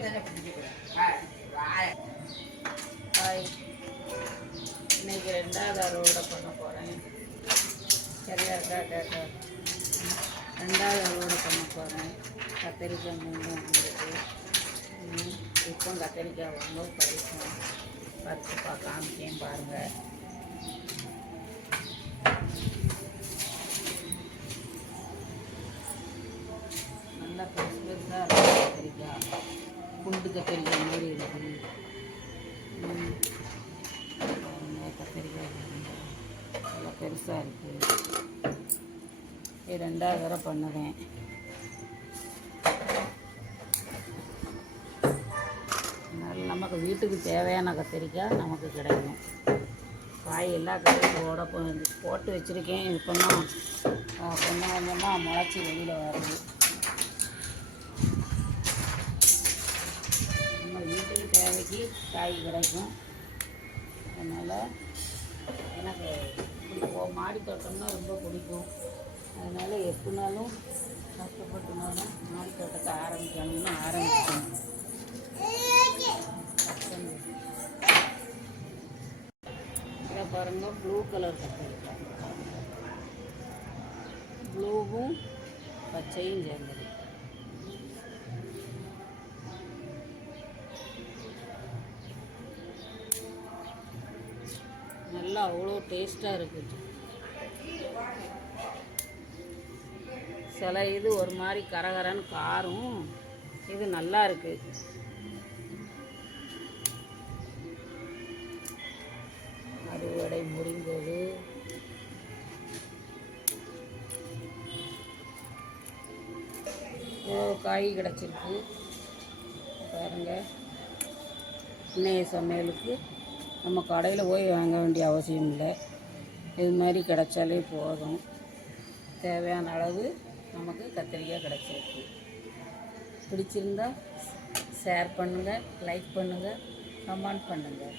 Hi, இன்னைக்கு 2வது அறுவடை பண்ண போகிறேன். சரியா இருக்கா? 2வது அறுவடை பண்ண போகிறேன். கத்திரிக்காய் மூணு வந்துருக்கு. இப்போ கத்திரிக்காய் வந்து பறித்து காமிக்கேன் பாருங்கள். நல்லா பெருசாக இருக்கும் கத்திரிக்காய். குண்டு கத்திரிக்காய் மாதிரி இருக்குது. கத்திரிக்காய் நல்லா பெருசாக இருக்குது. இது 2வது தடவை பண்ணுவேன். அதனால் நமக்கு வீட்டுக்கு தேவையான கத்திரிக்காய் நமக்கு கிடைக்கும். காய் எல்லா காயும் போட்டு வச்சுருக்கேன். இப்போ தான் கொஞ்சம் கொஞ்சமாக முளைச்சி வெளியில் வருது. நம்ம வீட்டுக்கு தேவைக்கு காய் கிடைக்கும். அதனால் எனக்கு மாடி தோட்டம்னா ரொம்ப பிடிக்கும். அதனால் எப்படினாலும் கஷ்டப்பட்டுனாலும் மாடி தோட்டத்தை ஆரம்பிக்கணும்னு ஆரம்பிச்சேன். இதை பாருங்கள், ப்ளூ கலர் கத்திரிக்காய். ப்ளூவும் பச்சையும் சேர்ந்தது. நல்லா அவ்வளோ டேஸ்ட்டாக இருக்குது. சில இது ஒரு மாதிரி கரகரன்னு காரும், இது நல்லா இருக்குது. அறுவடை முடிந்தது. இவ்வளோ காய் கிடச்சிருக்கு பாருங்கள். இன்னைய சமையலுக்கு நம்ம கடையில் போய் வாங்க வேண்டிய அவசியம் இல்லை. இது மாதிரி கிடச்சாலே போதும். தேவையான அளவு நமக்கு கத்திரிக்காய் கிடச்சிருக்கு. பிடிச்சிருந்தா ஷேர் பண்ணுங்கள், லைக் பண்ணுங்கள், கமெண்ட் பண்ணுங்கள்.